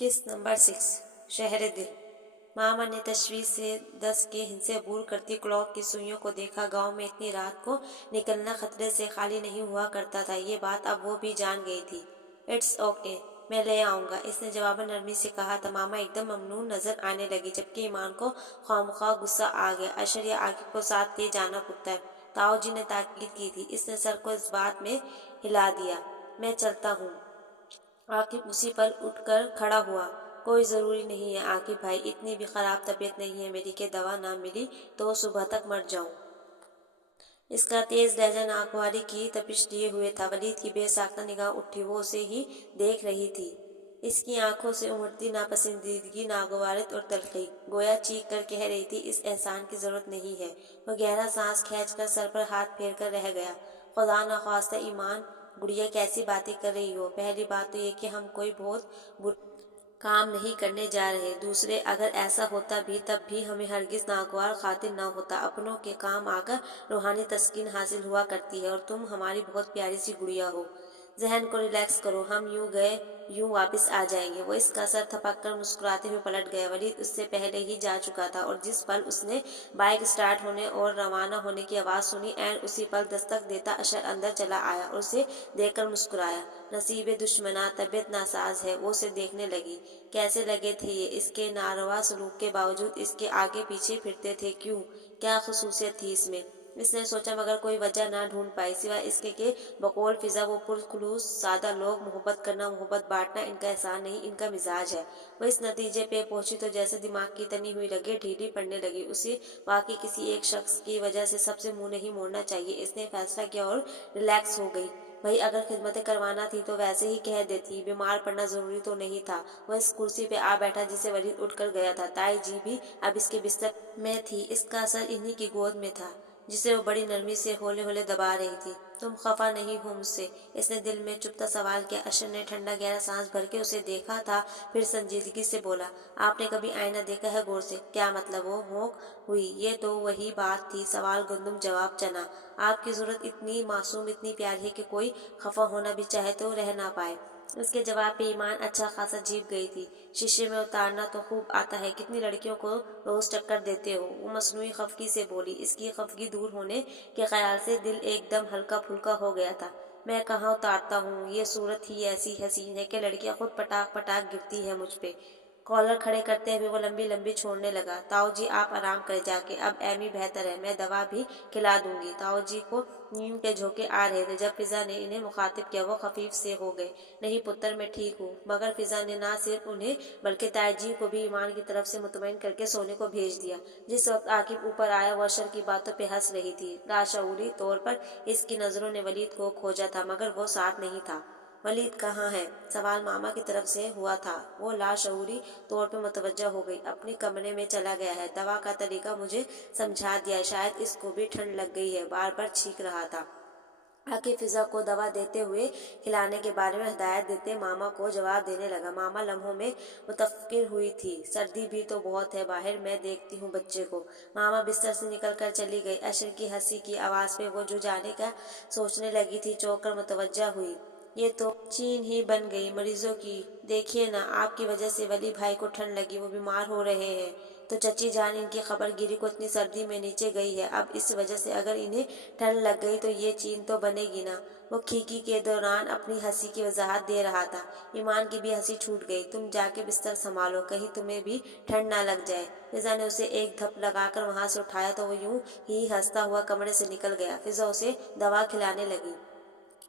किस्त नंबर 6 शहर दिल। मामा ने तशवीश से 10 के हिस्से अबूर करती क्लॉक की सुइयों को देखा। गांव में इतनी रात को निकलना खतरे से खाली नहीं हुआ करता था, ये बात अब वो भी जान गई थी। इट्स ओके, मैं ले आऊँगा, इसने जवाबन नरमी से कहा था। मामा एकदम ममनून नजर आने लगी, जबकि ईमान को खामख्वाह गुस्सा आ गया। अशर या आकिब को साथ ले जाना पुख्ता है, ताऊ जी ने ताकीद की थी। इसने सर को इस बात में हिला दिया। मैं चलता हूँ। आकिब उसी पर उठकर खड़ा हुआ। कोई ज़रूरी नहीं है आकिब भाई, इतनी भी ख़राब तबीयत नहीं है मेरी कि दवा ना मिली तो सुबह तक मर जाऊं। इसका तेज लहजा नागवारी की तपिश लिए हुए था। वलीद की बेसाख्ता निगाह उठी, वो उसे ही देख रही थी। इसकी आंखों से उमड़ती नापसंदीदगी, नागवारत और तलखी गोया चीख कर कह रही थी, इस एहसान की जरूरत नहीं है। वह गहरा सांस खींचकर सर पर हाथ फेर कर रह गया। खुदा न ख्वास्ता ईमान, गुड़िया कैसी बातें कर रही हो। पहली बात तो ये कि हम कोई बहुत बुरा काम नहीं करने जा रहे। दूसरे, अगर ऐसा होता भी तब भी हमें हरगिज नागवार खातिर न होता। अपनों के काम आकर रूहानी तस्कीन हासिल हुआ करती है और तुम हमारी बहुत प्यारी सी गुड़िया हो। जहन को रिलैक्स करो, हम यूं गए यूं वापस आ जाएंगे। वो इसका सर थपक कर मुस्कुराते हुए पलट गया। वलीद उससे पहले ही जा चुका था और जिस पल उसने बाइक स्टार्ट होने और रवाना होने की आवाज़ सुनी, एन उसी पल दस्तक देता अशर अंदर चला आया और उसे देखकर मुस्कुराया। नसीब दुश्मना, तबीयत नासाज है। वो उसे देखने लगी। कैसे लगे थे ये? इसके नारवा सलूक के बावजूद इसके आगे पीछे फिरते थे क्यों? क्या खसूसियत थी इसमें? इसने सोचा, मगर कोई वजह ना ढूंढ पाई सिवाय इसके कि बकौल फिजा वो पुरखुलूस सादा लोग। मोहब्बत करना, मोहब्बत बांटना इनका एहसान नहीं, इनका मिजाज है। वो इस नतीजे पे पहुंची तो जैसे दिमाग की तनी हुई रगें ढीली पड़ने लगी। उसे वाकई किसी एक शख्स की वजह से सबसे मुंह नहीं मोड़ना चाहिए, इसने फैसला किया और रिलैक्स हो गई। भाई अगर खिदमतें करवाना थी तो वैसे ही कह देती, बीमार पड़ना जरूरी तो नहीं था। वह इस कुर्सी पे आ बैठा जिसे वलीद उठकर गया था। ताई जी भी अब इसके बिस्तर में थी। इसका असर इन्हीं की गोद में था जिसे वो बड़ी नरमी से होले होले दबा रही थी। तुम खफा नहीं हो मुझसे? इसने दिल में चुपता सवाल किया। अशर ने ठंडा गहरा सांस भर के उसे देखा था, फिर संजीदगी से बोला, आपने कभी आईना देखा है गौर से? क्या मतलब? वो मोक हुई। ये तो वही बात थी, सवाल गंदुम जवाब चना। आपकी जरूरत इतनी मासूम, इतनी प्यारी है कि कोई खफा होना भी चाहे तो रह ना पाए। उसके जवाब पे ईमान अच्छा खासा जीप गई थी। शीशे में उतारना तो खूब आता है, कितनी लड़कियों को रोज टक्कर देते हो। वो मसनूई खफगी से बोली। इसकी खफगी दूर होने के ख्याल से दिल एकदम हल्का फुल्का हो गया था। मैं कहाँ उतारता हूँ, ये सूरत ही ऐसी हसीन है कि लड़कियां खुद पटाख पटाख गिरती है मुझ पे। कॉलर खड़े करते हुए वो लंबी लंबी छोड़ने लगा। ताऊ जी आप आराम करें जाके, अब एमी बेहतर है, मैं दवा भी खिला दूंगी। ताऊ जी को नींद के झोंके आ रहे थे। जब फिजा ने इन्हें मुखातिब किया वो खफीफ से हो गए। नहीं पुत्र, मैं ठीक हूँ। मगर फिजा ने ना सिर्फ उन्हें बल्कि ताई जी को भी ईमान की तरफ से मुतमईन करके सोने को भेज दिया। जिस वक्त आकिब ऊपर आया वो अशर की बातों पे हंस रही थी। लाशऊरी तौर पर इसकी नजरों ने वलीद को खोजा था, मगर वो साथ नहीं था। वलीद कहाँ है? सवाल मामा की तरफ से हुआ था। वो लाशऊरी तौर पे मुतवज्जा हो गई। अपने कमरे में चला गया है। दवा का तरीका मुझे समझा दिया, शायद इसको भी ठंड लग गई है, बार बार छींक रहा था। आके फिजा को दवा देते हुए खिलाने के बारे में हिदायत देते मामा को जवाब देने लगा। मामा लम्हों में मुतफक्किर हुई थी। सर्दी भी तो बहुत है बाहर, मैं देखती हूँ बच्चे को। मामा बिस्तर से निकल कर चली गई। अशर की हंसी की आवाज़ पे वो जो जाने का सोचने लगी थी, चौंक कर मुतवज्जा हुई। ये तो चीन ही बन गई मरीजों की। देखिए ना, आपकी वजह से वली भाई को ठंड लगी, वो बीमार हो रहे हैं। तो चची जान इनकी खबर गिरी को इतनी सर्दी में नीचे गई है। अब इस वजह से अगर इन्हें ठंड लग गई तो ये चीन तो बनेगी ना। वो खीकी के दौरान अपनी हंसी की वजाहत दे रहा था। ईमान की भी हंसी छूट गई। तुम जाके बिस्तर संभालो, कहीं तुम्हें भी ठंड ना लग जाए। फिजा ने उसे एक धप लगाकर वहां से उठाया तो वो यूं ही हंसता हुआ कमरे से निकल गया। फिजा उसे दवा खिलाने लगी।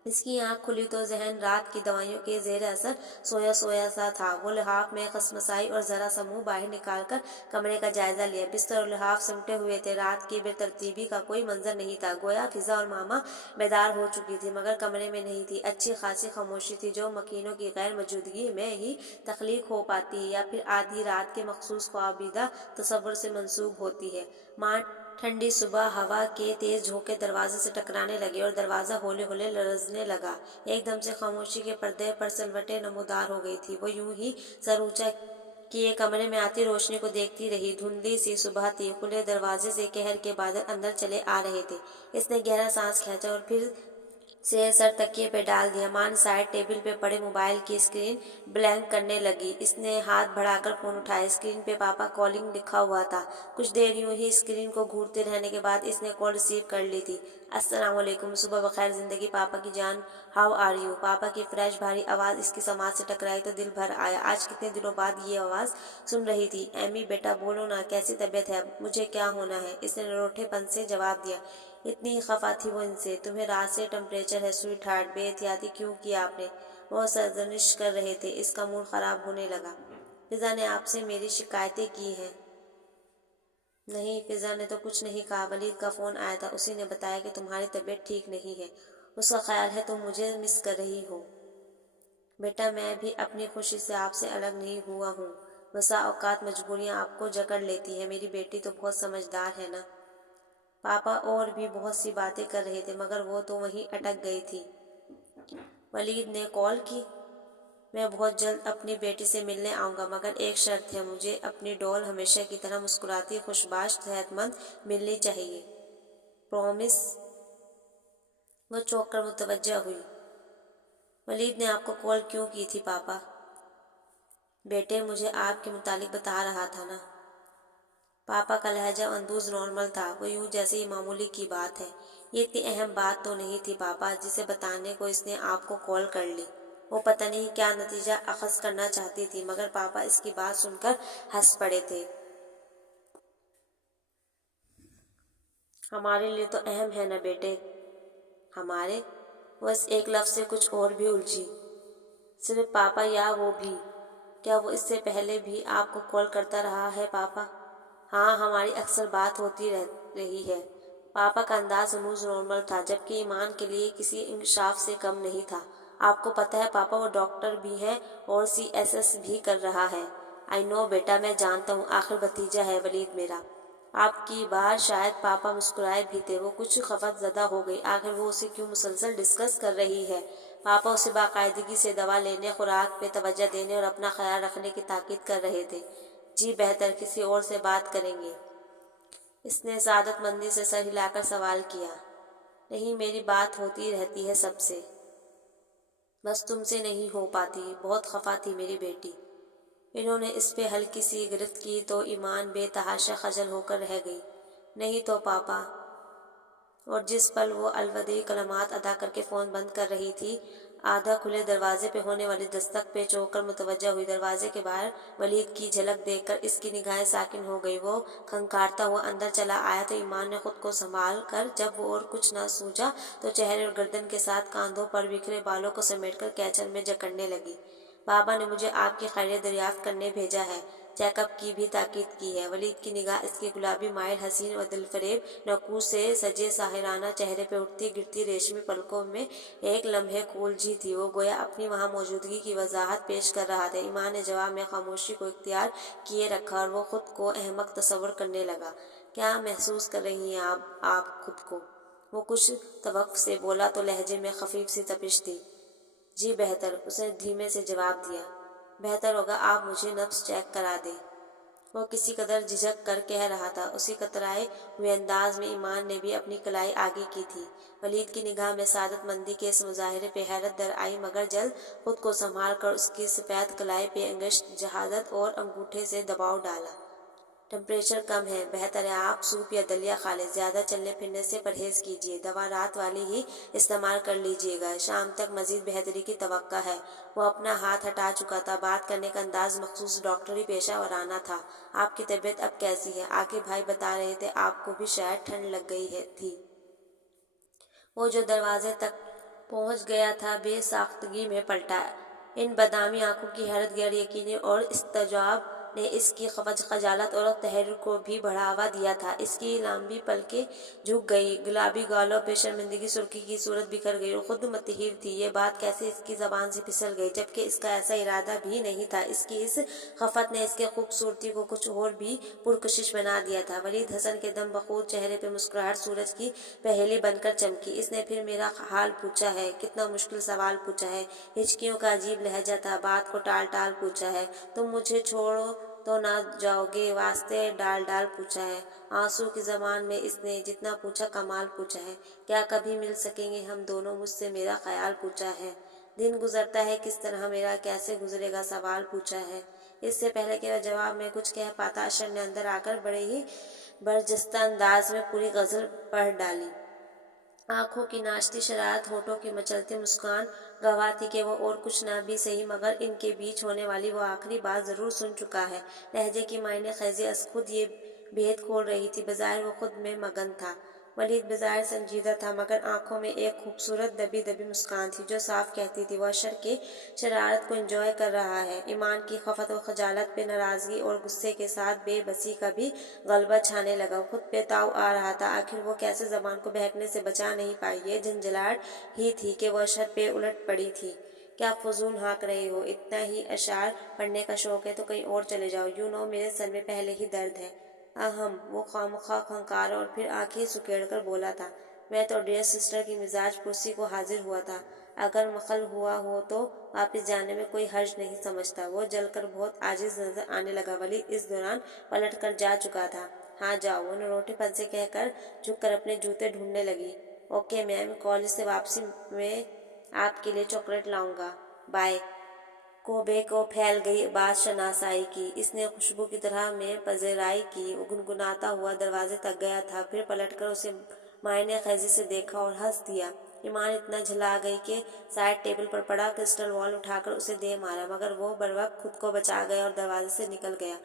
इसकी आंख खुली तो जहन रात की दवाइयों के जेर असर सोया सोया सा था। वो लिहाफ में कसमसाई और जरा सा मुंह बाहर निकालकर कमरे का जायजा लिया। बिस्तर और लिहाफ सिमटे हुए थे। रात की बेतरतीबी का कोई मंजर नहीं था। गोया फिजा और मामा बेदार हो चुकी थी, मगर कमरे में नहीं थी। अच्छी खासी खामोशी थी, जो मकीनों की गैर मौजूदगी में ही तख्लीक हो पाती है या फिर आधी रात के मखसूस ख्वाबीदा तसव्वुर से मंसूब होती है। मां ठंडी सुबह हवा के तेज झोंके दरवाजे से टकराने लगे और दरवाजा होले होले लरजने लगा। एकदम से खामोशी के पर्दे पर सिलवटें नमूदार हो गई थी। वो यूं ही सर ऊंचा किए कमरे में आती रोशनी को देखती रही। धुंधली सी सुबह थी। खुले दरवाजे से कहर के बादल अंदर चले आ रहे थे। इसने गहरा सांस खींचा और फिर से सर तकिए पे डाल दिया। मां ने साइड टेबल पे पड़े मोबाइल की स्क्रीन ब्लैंक करने लगी। इसने हाथ बढ़ाकर फोन उठाया। स्क्रीन पे पापा कॉलिंग लिखा हुआ था। कुछ देर यूं ही स्क्रीन को घूरते रहने के बाद इसने कॉल रिसीव कर ली थी। अस्सलाम वालेकुम, सुबह बखैर जिंदगी पापा की जान, हाउ आर यू। पापा की फ्रेश भारी आवाज़ इसकी समाज से टकराई तो दिल भर आया। आज कितने दिनों बाद ये आवाज़ सुन रही थी। एमी बेटा बोलो ना, कैसी तबीयत है, मुझे क्या होना है। इसने रोठेपन से जवाब दिया। इतनी खफा थी वो इनसे। तुम्हें रात से टेम्परेचर है स्वीट हार्ट, बेहतियाती क्यों किया आपने। वो सरजनिश कर रहे थे। इसका मूड खराब होने लगा। फिजा ने आपसे मेरी शिकायतें की हैं। नहीं, फिजा ने तो कुछ नहीं कहा। वलीद का फ़ोन आया था। उसी ने बताया कि तुम्हारी तबीयत ठीक नहीं है। उसका ख्याल है तुम मुझे मिस कर रही हो। बेटा मैं भी अपनी खुशी से आपसे अलग नहीं हुआ हूँ। बसा औकात मजबूरियाँ आपको जकड़ लेती हैं। मेरी बेटी तो बहुत समझदार है ना। पापा और भी बहुत सी बातें कर रहे थे मगर वो तो वहीं अटक गई थी। वलीद ने कॉल की। मैं बहुत जल्द अपनी बेटी से मिलने आऊँगा मगर एक शर्त है, मुझे अपनी डॉल हमेशा की तरह मुस्कुराती, खुशबाश, सेहतमंद मिलनी चाहिए। प्रॉमिस। वो चौंक कर मुतवज्जा हुई। वलीद ने आपको कॉल क्यों की थी पापा। बेटे मुझे आपके मुतालिक बता रहा था ना। पापा का लहजा अंदूज नॉर्मल था। वो यूं जैसे ये मामूली की बात है। ये इतनी अहम बात तो नहीं थी पापा जिसे बताने को इसने आपको कॉल कर ली। वो पता नहीं क्या नतीजा अखज़ करना चाहती थी मगर पापा इसकी बात सुनकर हंस पड़े थे। हमारे लिए तो अहम है ना बेटे। हमारे। बस एक लफ्ज़ से कुछ और भी उलझी। सिर्फ पापा या वो भी। क्या वो इससे पहले भी आपको कॉल करता रहा है पापा। हाँ, हमारी अक्सर बात होती रही है। पापा का अंदाज हनूज नॉर्मल था जबकि ईमान के लिए किसी इंकशाफ से कम नहीं था। आपको पता है पापा वो डॉक्टर भी है और CSS भी कर रहा है। आई नो बेटा, मैं जानता हूँ, आखिर भतीजा है वलीद मेरा। आपकी बार शायद पापा मुस्कुराए भी थे। वो कुछ खफत ज़दा हो गई। आखिर वो उसे क्यों मुसलसल डिस्कस कर रही है। पापा उसे बाकायदगी से दवा लेने, खुराक पे तवज्जो देने और अपना ख्याल रखने की ताकीद कर रहे थे। जी बेहतर, किसी और से बात करेंगे। इसने सादतमंदी से सर हिलाकर सवाल किया। नहीं, मेरी बात होती रहती है सबसे, बस तुमसे नहीं हो पाती। बहुत खफा थी मेरी बेटी। इन्होंने इस पे हल्की सी गिरफ्त की तो ईमान बेतहाशा खजल होकर रह गई। नहीं तो पापा। और जिस पल वो अलविदा कलमात अदा करके फ़ोन बंद कर रही थी, आधा खुले दरवाजे पे होने वाली दस्तक पे चौंक मुतवज्जा हुई। दरवाजे के बाहर वलीद की झलक देखकर इसकी निगाहें साकिन हो गई। वो खंकारता हुआ अंदर चला आया तो ईमान ने खुद को संभाल कर जब वो और कुछ न सूझा तो चेहरे और गर्दन के साथ कांधों पर बिखरे बालों को समेटकर कैचर में जकड़ने लगी। बाबा ने मुझे आपकी खैरियत दरियाफ्त करने भेजा है। चेकअप की भी ताकीद की है। वलीद की निगाह इसके गुलाबी माइल, हसीन और दिलफरेब नकूश से सजे साहिराना चेहरे पे उठती गिरती रेशमी पलकों में एक लम्हे उलझी थी। वो गोया अपनी वहाँ मौजूदगी की वजाहत पेश कर रहा था। ईमान ने जवाब में खामोशी को इख्तियार किए रखा और वो खुद को अहमक तस्वर करने लगा। क्या महसूस कर रही हैं आप खुद को। वो कुछ तवक्क से बोला तो लहजे में खफीफ सी तपिश थी। जी बेहतर, उसने धीमे से जवाब दिया। बेहतर होगा आप मुझे नब्ज चेक करा दें। वो किसी कदर झिझक कर कह रहा था। उसी कतराए हुए अंदाज में ईमान ने भी अपनी कलाई आगे की थी। वलीद की निगाह में सादतमंदी के इस मुजाहिरे पे हैरत दर आई मगर जल्द खुद को संभाल कर उसकी सफ़ेद कलाई पे अंगश्त जहादत और अंगूठे से दबाव डाला। टेम्परेचर कम है, बेहतर है आप सूप या दलिया खा लें। ज़्यादा चलने फिरने से परहेज़ कीजिए। दवा रात वाली ही इस्तेमाल कर लीजिएगा। शाम तक मज़ीद बेहतरी की तवक्का है। वो अपना हाथ हटा चुका था। बात करने का अंदाज मखसूस डॉक्टरी पेशा वराना था। आपकी तबीयत अब कैसी है। आगे भाई बता रहे थे आपको भी शायद ठंड लग गई थी। वो जो दरवाजे तक पहुंच गया था बेसाख्तगी में पलटा। इन बदामी आंखों की हैरत गैर यकीनी और इस्तजाब ने इसकी खजालत और तहरीर को भी बढ़ावा दिया था। इसकी लंबी पलकें झुक गई। गुलाबी गालों पे शर्मिंदगी सुर्खी की सूरत बिखर गई और खुद मतहिर थी। ये बात कैसे इसकी ज़बान से फिसल गई जबकि इसका ऐसा इरादा भी नहीं था। इसकी इस खफत ने इसके खूबसूरती को कुछ और भी पुरकशिश बना दिया था। वलीद हसन के दम बखूर चेहरे पे मुस्कुराहट सूरज की पहेली बनकर चमकी। इसने फिर मेरा हाल पूछा है। कितना मुश्किल सवाल पूछा है। हिचकियों का अजीब लहजा था। बात को टाल टाल पूछा है। तुम मुझे छोड़ो तो ना जाओगे, वास्ते डाल डाल पूछा है। आंसू की ज़बान में इसने जितना पूछा कमाल पूछा है। क्या कभी मिल सकेंगे हम दोनों, मुझसे मेरा ख्याल पूछा है। दिन गुजरता है किस तरह मेरा, कैसे गुजरेगा सवाल पूछा है। इससे पहले कि वह जवाब में कुछ कह पाता, अशर ने अंदर आकर बड़े ही बरजस्ता अंदाज में पूरी गज़ल पढ़ डाली। आंखों की नाचती शरारत, होठों की मचलती मुस्कान गवाह थी कि वो और कुछ ना भी सही मगर इनके बीच होने वाली वो आखिरी बात ज़रूर सुन चुका है। लहजे की मायने खैज़ी अस खुद ये भेद खोल रही थी। बज़ाहिर वो खुद में मगन था। वलीद बज़ाहिर संजीदा था मगर आंखों में एक खूबसूरत दबी दबी मुस्कान थी जो साफ कहती थी वो अशर के शरारत को एंजॉय कर रहा है। ईमान की खफत व खजालत पे नाराज़गी और गुस्से के साथ बेबसी का भी गलबा छाने लगा। खुद पे ताव आ रहा था, आखिर वो कैसे ज़बान को बहकने से बचा नहीं पाई। ये झंझलाहट ही थी कि वो अशर पे उलट पड़ी थी। क्या फजूल हाँक रहे हो? इतना ही अशार पढ़ने का शौक है तो कहीं और चले जाओ। यू नो मेरे सर में पहले ही दर्द है। अहम, वो खामखा खंकार और फिर आंखें सुकेड़ कर बोला था। मैं तो डियर सिस्टर की मिजाज पुरसी को हाजिर हुआ था। अगर मखल हुआ हो तो वापस जाने में कोई हर्ज नहीं समझता। वो जलकर बहुत आजिज नजर आने लगा। वलीद इस दौरान पलट कर जा चुका था। हाँ जाओ, वो नरोटेपन से कहकर झुककर अपने जूते ढूंढने लगी। ओके मैम, कॉलेज से वापसी में आपके लिए चॉकलेट लाऊंगा। बाय। कोबे को फैल गई बात शनासाई की। इसने खुशबू की तरह में पजेराई की। वो गुनगुनाता हुआ दरवाजे तक गया था, फिर पलटकर उसे मायने खैजी से देखा और हंस दिया। ईमान इतना झला गई कि साइड टेबल पर पड़ा क्रिस्टल बॉल उठाकर उसे दे मारा, मगर वो बरवक्त खुद को बचा गया और दरवाजे से निकल गया।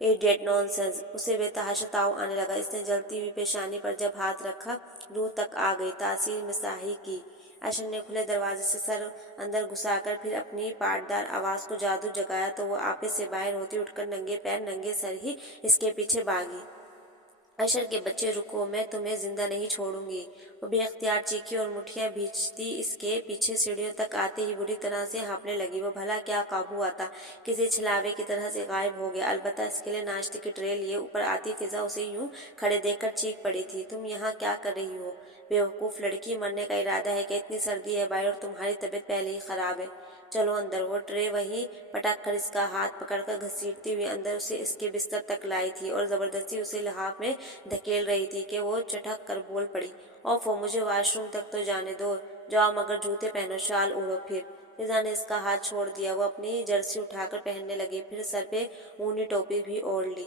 Idiot, nonsense. उसे बेतहाशा ताव आने लगा। इसने जलती हुई पेशानी पर जब हाथ रखा, रूह तक आ गई। तासीर मिसाही की। अशर ने खुले दरवाजे से सर अंदर घुसाकर फिर अपनी पाटदार आवाज को जादू जगाया तो वो आपे से बाहर होती उठकर नंगे पैर नंगे सर ही इसके पीछे भागी। अशर के बच्चे रुको, मैं तुम्हें जिंदा नहीं छोड़ूंगी। वो बेख्तियार चीखी और मुठ्ठियां भींचती इसके पीछे सीढ़ियों तक आते ही बुरी तरह से हाँफने लगी। वो भला क्या काबू आता, किसी छिलावे की तरह से गायब हो गया। अलबत्ता इसके लिए नाश्ते की ट्रे लिए ऊपर आती फिजा उसे यूं खड़े देखकर चीख पड़ी थी। तुम यहाँ क्या कर रही हो बेवकूफ लड़की? मरने का इरादा है कि? इतनी सर्दी है बाहर और तुम्हारी तबीयत पहले ही खराब है। चलो अंदर। वो ट्रे वही पटक कर इसका हाथ पकड़कर घसीटती हुई अंदर उसे इसके बिस्तर तक लाई थी और जबरदस्ती उसे लिहाफ में धकेल रही थी कि वो चटक कर बोल पड़ी। ओफो, मुझे वॉशरूम तक तो जाने दो। जाओ मगर जूते पहनो, शाल ओढ़ो। फिर फिजा ने इसका हाथ छोड़ दिया। वो अपनी जर्सी उठाकर पहनने लगी, फिर सर पे ऊनी टोपी भी ओढ़ ली।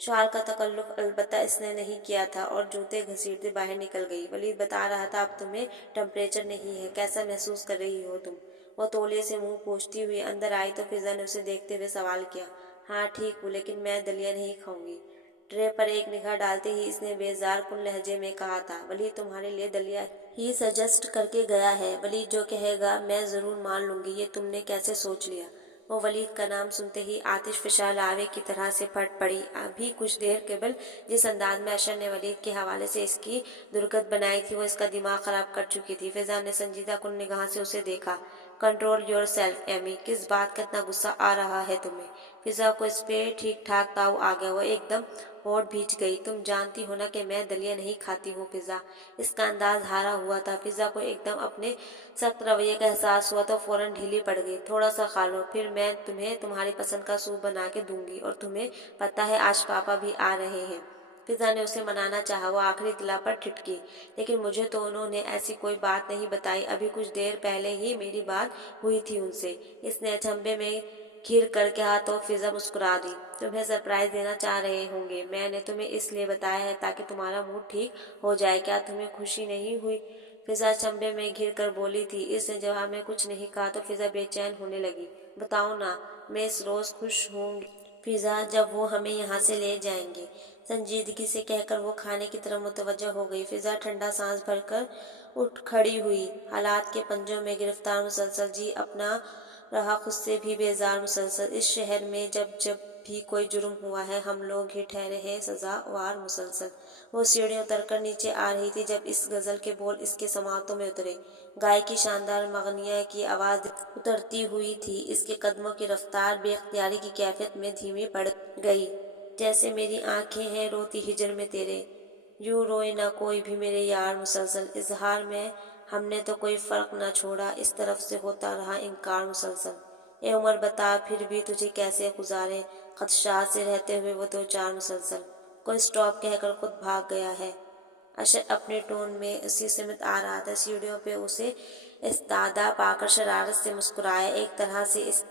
शाल का तकल्लुफ अलबत्ता इसने नहीं किया था और जूते घसीटते बाहर निकल गई। वलीद बता रहा था अब तुम्हें टेम्परेचर नहीं है, कैसा महसूस कर रही हो तुम? वो तौलिए से मुंह पोंछती हुई अंदर आई तो फिजा ने उसे देखते हुए सवाल किया। हाँ ठीक हूँ, लेकिन मैं दलिया नहीं खाऊंगी। ट्रे पर एक निगाह डालते ही इसने बेजार कुन लहजे में कहा था। वलीद तुम्हारे लिए दलिया ही सजेस्ट करके गया है। वलीद जो कहेगा मैं जरूर मान लूंगी। ये तुमने कैसे सोच लिया? वो वलीद का नाम सुनते ही आतिश फिशा लावे की तरह से फट पड़ी। अभी कुछ देर केवल जिस अंदाज में अशर ने वलीद के हवाले से इसकी दुर्गत बनाई थी वो इसका दिमाग खराब कर चुकी थी। फिजा ने संजीदा कुन निगाह से उसे देखा। कंट्रोल योर सेल्फ एमी, किस बात का इतना गुस्सा आ रहा है तुम्हें? फिजा को इस पे ठीक ठाक ताव आ गया। वो एकदम होठ भींच गई। तुम जानती हो ना कि मैं दलिया नहीं खाती हूँ फिजा। इसका अंदाज हारा हुआ था। फिजा को एकदम अपने सख्त रवैये का एहसास हुआ तो फौरन ढीली पड़ गई। थोड़ा सा खा लो, फिर मैं तुम्हें तुम्हारी पसंद का सूप बना के दूंगी। और तुम्हें पता है आज पापा भी आ रहे हैं। फिजा ने उसे मनाना चाहा। वो आखिरी इतला पर ठिठकी। लेकिन मुझे तो उन्होंने ऐसी कोई बात नहीं बताई। अभी कुछ देर पहले ही मेरी बात हुई थी उनसे। इसने अचंभे में घिर कर कहा तो फिजा मुस्कुरा दी। तुम्हें सरप्राइज देना चाह रहे होंगे। मैंने तुम्हें इसलिए बताया है ताकि तुम्हारा मूड ठीक हो जाए। क्या तुम्हें खुशी नहीं हुई? फिजा चंबे में घिर कर बोली थी। इसने जवाब में कुछ नहीं कहा तो फिजा बेचैन होने लगी। बताओ ना, मैं इस रोज खुश होंगी फिजा जब वो हमें यहाँ से ले जाएंगे। संजीदगी से कहकर वो खाने की तरफ मुतवज्जह हो गई। फिजा ठंडा सांस भरकर उठ खड़ी हुई। हालात के पंजों में गिरफ्तार मुसलसल, जी अपना रहा खुद से भी बेजार मुसलसल। इस शहर में जब जब भी कोई जुर्म हुआ है हम लोग ही ठहरे हैं सजावार मुसलसल। वो सीढ़ियां उतरकर नीचे आ रही थी जब इस गजल के बोल इसके समातों में उतरे। गाय की शानदार मगनिया की आवाज उतरती हुई थी। इसके कदमों की रफ्तार बेख्तियारी की कैफियत में धीमी पड़ गई। जैसे मेरी आंखें हैं रोती हिजर में तेरे, यूं रोए ना कोई भी मेरे यार मुसलसल। इजहार में हमने तो कोई फर्क न छोड़ा, इस तरफ से होता रहा इनकार मुसलसल। اے عمر بتا پھر بھی تجھے کیسے گزارے، خدشات سے رہتے ہوئے وہ دو چار مسلسل، کوئی سٹاپ کہہ کر خود بھاگ گیا ہے۔ اشر اپنے ٹون میں اسی سمت آ رہا تھا۔ سیڑھیوں پہ اسے استادہ پا کر شرارت سے مسکرایا، ایک طرح سے اس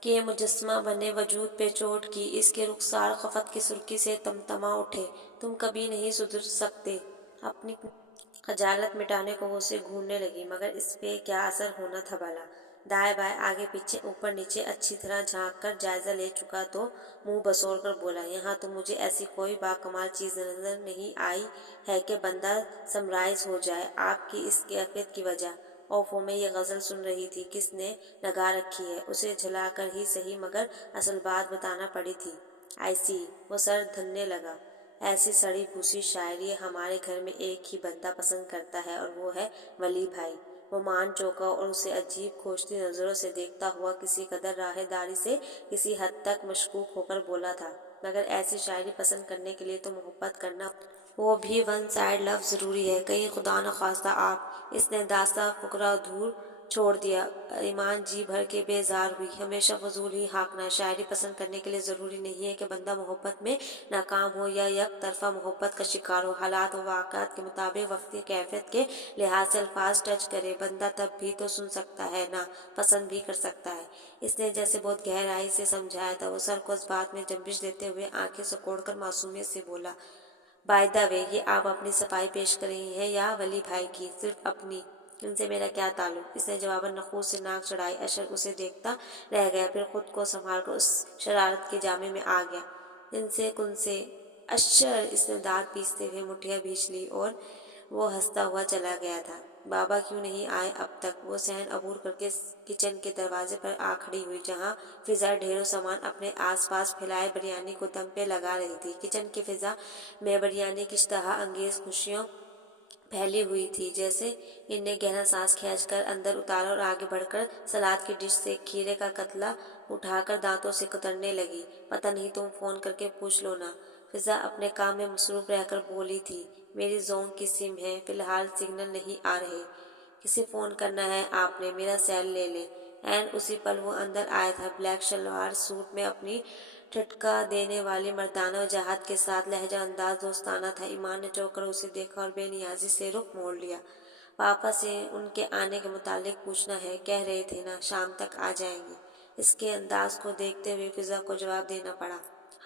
کے مجسمہ بنے وجود پہ چوٹ کی۔ اس کے رخسار خفت کی سرخی سے تمتما اٹھے۔ تم کبھی نہیں سدھر سکتے۔ اپنی خجالت مٹانے کو وہ اسے گھورنے لگی، مگر اس پہ کیا اثر ہونا تھا بھلا؟ دائیں بائیں آگے پیچھے اوپر نیچے اچھی طرح جھانک کر جائزہ لے چکا تو منہ بسور کر بولا، یہاں تو مجھے ایسی کوئی باکمال چیز نظر نہیں آئی ہے کہ بندہ سمرائز ہو جائے آپ کی اس کیفیت کی وجہ۔ اوفو میں یہ غزل سن رہی تھی، کس نے لگا رکھی ہے؟ اسے جھلا کر ہی صحیح مگر اصل بات بتانا پڑی تھی۔ آئی سی، وہ سر دھننے لگا۔ ایسی سڑی بھوسی شاعری ہمارے گھر میں ایک ہی بندہ پسند کرتا ہے اور وہ ہے ولی بھائی۔ وہ مان چونکا اور اسے عجیب کھوجتی نظروں سے دیکھتا ہوا کسی قدر راہ داری سے کسی حد تک مشکوک ہو کر بولا تھا، مگر ایسی شاعری پسند کرنے کے لیے تو محبت کرنا، وہ بھی ون سائڈ لو ضروری ہے۔ کہیں خدا نخواستہ آپ۔ اس نے داستہ فقرہ دور چھوڑ دیا۔ ایمان جی بھر کے بیزار ہوئی۔ ہمیشہ فضول ہی ہانکنا۔ شاعری پسند کرنے کے لیے ضروری نہیں ہے کہ بندہ محبت میں ناکام ہو یا یک طرفہ محبت کا شکار ہو۔ حالات و واقعات کے مطابق وقتی کیفیت کے لحاظ سے الفاظ ٹچ کرے بندہ تب بھی تو سن سکتا ہے نا پسند بھی کر سکتا ہے۔ اس نے جیسے بہت گہرائی سے سمجھایا تھا۔ وہ سر کو اس بات میں جنبش دیتے ہوئے آنکھیں سکوڑ کر معصومیت سے بولا، بائی دا وے، یہ آپ اپنی صفائی پیش کر رہی ہیں یا ولی بھائی کی؟ صرف اپنی، ان سے میرا کیا تعلق؟ اس نے جواباً نخوت سے ناک چڑھائی۔ اشر اسے دیکھتا رہ گیا، پھر خود کو سنبھال کر اس شرارت کے جامے میں آ گیا، ان سے کن سے۔ اشر، اس نے دانت پیستے ہوئے مٹھیاں بھینچ لی اور وہ ہنستا ہوا چلا گیا تھا۔ بابا کیوں نہیں آئے اب تک؟ وہ صحن عبور کر کے کچن کے دروازے پر آ کھڑی ہوئی، جہاں فضا ڈھیروں سامان اپنے آس پاس پھیلائے بریانی کو دم پہ لگا رہی تھی۔ کچن کی فضا میں بریانی کی اشتہا انگیز خوشیوں پھیلی ہوئی تھی۔ جیسے ان نے گہرا سانس کھینچ کر اندر اتارا اور آگے بڑھ کر سلاد کی ڈش سے کھیرے کا قطلہ اٹھا کر دانتوں سے کترنے لگی۔ پتہ نہیں تم فون کر کے پوچھ لو نا۔ فضا اپنے کام میں مصروف رہ کر بولی تھی، میری زونگ کی سم ہے، فی الحال سگنل نہیں آ رہے۔ کسے فون کرنا ہے آپ نے؟ میرا سیل لے لیں۔ عین اسی پل وہ اندر آیا تھا، بلیک شلوار سوٹ میں، اپنی ٹھٹکا دینے والی مردانہ وجاہت کے ساتھ۔ لہجہ انداز دوستانہ تھا۔ ایمان نے چونک کر اسے دیکھا اور بے نیازی سے رخ موڑ لیا۔ پاپا سے ان کے آنے کے متعلق پوچھنا ہے، کہہ رہے تھے نا شام تک آ جائیں گے۔ اس کے انداز کو دیکھتے ہوئے فضا کو جواب دینا پڑا،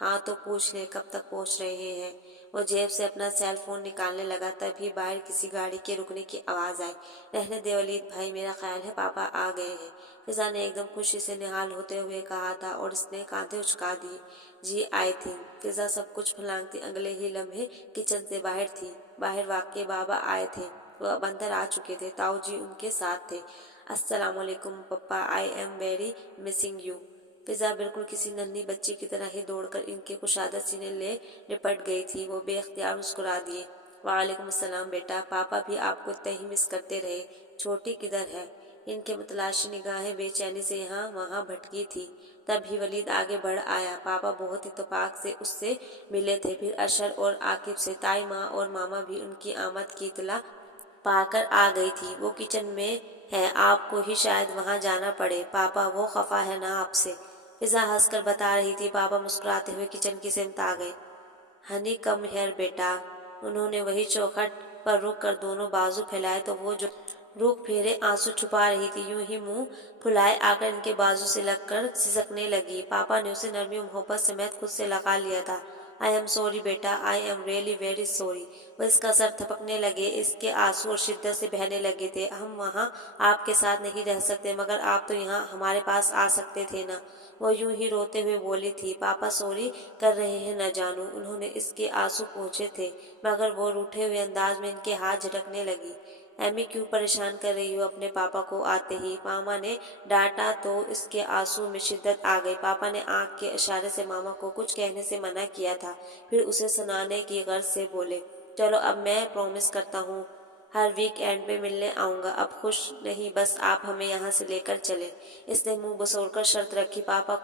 ہاں تو پوچھ لیں کب تک پہنچ رہے ہیں۔ وہ جیب سے اپنا سیل فون نکالنے لگا، تبھی باہر کسی گاڑی کے رکنے کی آواز آئی۔ رہنے دے ولید بھائی، میرا خیال ہے پاپا آ گئے ہیں، فضا نے ایک دم خوشی سے نہال ہوتے ہوئے کہا تھا اور اس نے کاندھے اچکا دیے۔ جی آئی تھنک، فضا سب کچھ پھلانگتی اگلے ہی لمحے کچن سے باہر تھی۔ باہر واقعی بابا آئے تھے، وہ اب اندر آ چکے تھے، تاؤ جی ان کے ساتھ تھے۔ السلام علیکم پپا، I am very missing you. فضا بالکل کسی ننھی بچی کی طرح ہی دوڑ کر ان کے کشادہ سینے لے لپٹ گئی تھی۔ وہ بے اختیار مسکرا دیے، وعلیکم السلام بیٹا، پاپا بھی آپ کو اتنا ہی مس کرتے رہے۔ چھوٹی کدھر ہے؟ ان کے متلاشی نگاہیں بے چینی سے یہاں وہاں بھٹکی تھی۔ تبھی ولید آگے بڑھ آیا۔ پاپا بہت اتفاق سے اس سے ملے تھے، پھر اشر اور عاقب سے۔ تائی ماں اور ماما بھی ان کی آمد کی اطلاع پا کر آ گئی تھی۔ وہ کچن میں ہے، آپ کو ہی شاید وہاں جانا پڑے۔ پاپا وہ خفا ہے نا آپ سے؟ فضا ہنس کر بتا رہی تھی۔ پاپا مسکراتے ہوئے کچن کی سمت آ گئے۔ ہنی کم ہیئر بیٹا۔ انہوں نے وہی چوکھٹ پر رک کر دونوں بازو پھیلائے تو وہ جو رخ پھیرے آنسو چھپا رہی تھی، یوں ہی منہ پھلائے آ کر ان کے بازو سے لگ کر سسکنے لگی۔ پاپا نے اسے نرمی و محبت سمیت خود سے لگا لیا تھا۔ I am sorry beta, I am really very sorry. وہ اس کا سر تھپکنے لگے، اس کے آنسو اور شدت سے بہنے لگے تھے۔ ہم وہاں آپ کے ساتھ نہیں رہ سکتے، مگر آپ تو یہاں ہمارے پاس آ سکتے تھے نا۔ وہ یوں ہی روتے ہوئے بولی تھی۔ پاپا سوری کر رہے ہیں نہ جانو۔ انہوں نے اس کے آنسو پوچھے تھے، مگر وہ روٹھے ہوئے انداز میں ان کے ہاتھ جھٹکنے لگی۔ ایمی کیوں پریشان کر رہی ہو اپنے پاپا کو؟ آتے ہی ماما نے ڈانٹا تو اس کے آنسو میں شدت آ گئی۔ پاپا نے آنکھ کے اشارے سے ماما کو کچھ کہنے سے منع کیا تھا، پھر اسے سنانے کی غرض سے بولے، چلو اب میں پرومس کرتا ہوں ہر ویک اینڈ پہ ملنے آؤں گا۔ اب خوش نہیں، بس آپ ہمیں یہاں سے لے کر چلیں۔ اس نے منہ بسور کر شرط رکھی۔ پاپا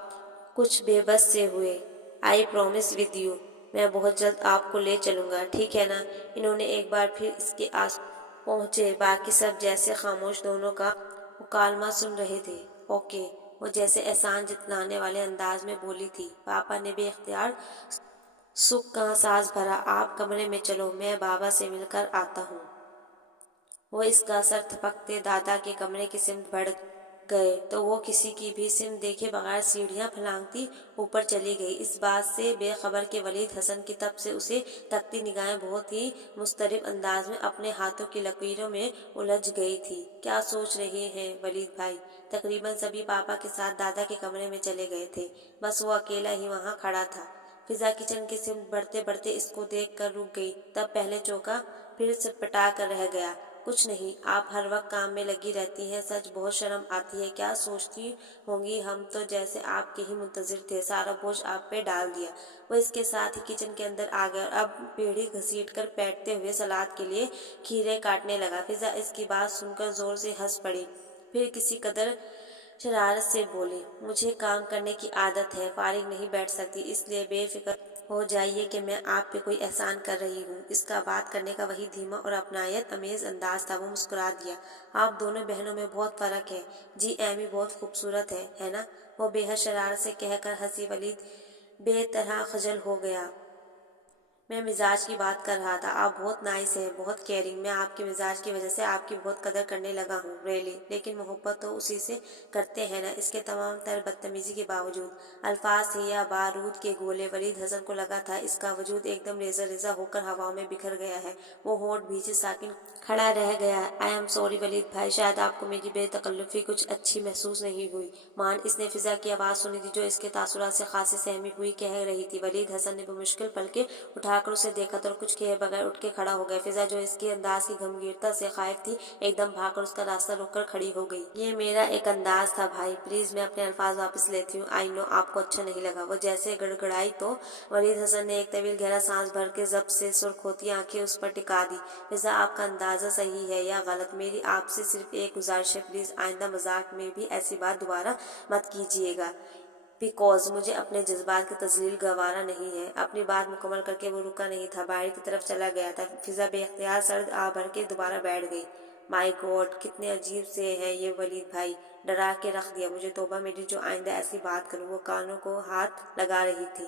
کچھ بے بس سے ہوئے۔ آئی پرومس ود یو، میں بہت جلد آپ کو لے چلوں گا، ٹھیک ہے نا؟ انہوں نے ایک بار پھر اس کے آنسو پہنچے۔ باقی سب جیسے خاموش دونوں کا مکالمہ سن رہے تھے۔ اوکے، وہ جیسے احسان جتلانے والے انداز میں بولی تھی۔ پاپا نے بے اختیار سکھ کا سانس بھرا۔ آپ کمرے میں چلو، میں بابا سے مل کر آتا ہوں۔ وہ اس کا سر تھپکتے دادا کے کمرے کی سمت بڑھ گئے تو وہ کسی کی بھی سمت دیکھے بغیر سیڑھیاں پھلانگتی اوپر چلی گئی۔ اس بات سے بے خبر کہ ولید حسن کی طرف سے اسے تکتی نگاہیں بہت ہی مضطرب انداز میں اپنے ہاتھوں کی لکیروں میں الجھ گئی تھی۔ کیا سوچ رہے ہیں ولید بھائی؟ تقریباً سبھی پاپا کے ساتھ دادا کے کمرے میں چلے گئے تھے، بس وہ اکیلا ہی وہاں کھڑا تھا۔ فضا کچن کی سمت بڑھتے بڑھتے اس کو دیکھ کر رک گئی، تب پہلے چوکا پھر سٹپٹا کر رہ گیا۔ کچھ نہیں، آپ ہر وقت کام میں لگی رہتی ہیں، سچ بہت شرم آتی ہے۔ کیا سوچتی ہوں گی؟ ہم تو جیسے آپ کے ہی منتظر تھے، سارا بوجھ آپ پہ ڈال دیا۔ وہ اس کے ساتھ ہی کچن کے اندر آ گیا اور اب بیڑی گھسیٹ کر بیٹھتے ہوئے سلاد کے لیے کھیرے کاٹنے لگا۔ فضا اس کی بات سن کر زور سے ہنس پڑی، پھر کسی قدر شرارت سے بولی، مجھے کام کرنے کی عادت ہے، فارغ نہیں بیٹھ سکتی، اس لیے بے فکر ہو جائیے کہ میں آپ پہ کوئی احسان کر رہی ہوں۔ اس کا بات کرنے کا وہی دھیما اور اپنائیت امیز انداز تھا۔ وہ مسکرا دیا، آپ دونوں بہنوں میں بہت فرق ہے۔ جی ایمی بہت خوبصورت ہے نا؟ وہ بے حد شرارت سے کہہ کر ہنسی۔ ولید بے طرح خجل ہو گیا۔ میں مزاج کی بات کر رہا تھا، آپ بہت نائس ہیں، بہت کیئرنگ۔ میں آپ کے مزاج کی وجہ سے آپ کی بہت قدر کرنے لگا ہوں، ریلی۔ لیکن محبت تو اسی سے کرتے ہیں نا؟ اس کے تمام تر بدتمیزی کے باوجود الفاظ تھے یا بارود کے گولے، ولید حسن کو لگا تھا اس کا وجود ایک دم ریزہ ریزہ ہو کر ہواؤں میں بکھر گیا ہے۔ وہ ہونٹ بھیجے ساکن کھڑا رہ گیا۔ آئی ایم سوری ولید بھائی، شاید آپ کو میری بے تکلفی کچھ اچھی محسوس نہیں ہوئی۔ مان، اس نے فضا کی آواز سنی تھی جو اس کے تاثرات سے خاصی سہمی ہوئی کہہ رہی تھی۔ ولید حسن نے بمشکل پلکیں اٹھا کر اسے دیکھا اور کچھ کہے بغیر اٹھ کے کھڑا ہو گیا۔ فضا جو اس کے انداز کی گمگیرتا سے خائف تھی، ایک دم بھاگ کر اس کا راستہ روک کر کھڑی ہو گئی۔ یہ میرا ایک انداز تھا بھائی، پلیز میں اپنے الفاظ واپس لیتی ہوں۔ آئی نو آپ کو اچھا نہیں لگا۔ وہ جیسے گڑگڑائی تو ولید حسن نے ایک طویل گہرا سانس بھر کے ضبط سے سرخ ہوتی آنکھیں اس پر ٹکا دی۔ فضا آپ کا اندازہ صحیح ہے یا غلط، میری آپ سے صرف ایک گزارش ہے، پلیز آئندہ مذاق میں بھی ایسی بات دوبارہ مت کیجیے گا، بیکوز مجھے اپنے جذبات کی تذلیل گوارا نہیں ہے۔ اپنی بات مکمل کر کے وہ رکا نہیں تھا، باہر کی طرف چلا گیا تھا۔ فضا بے اختیار سرد آہ بھر کے دوبارہ بیٹھ گئی۔ مائی گاڈ، کتنے عجیب سے ہیں یہ ولید بھائی، ڈرا کے رکھ دیا مجھے۔ توبہ میری، جو آئندہ ایسی بات کروں۔ وہ کانوں کو ہاتھ لگا رہی تھی۔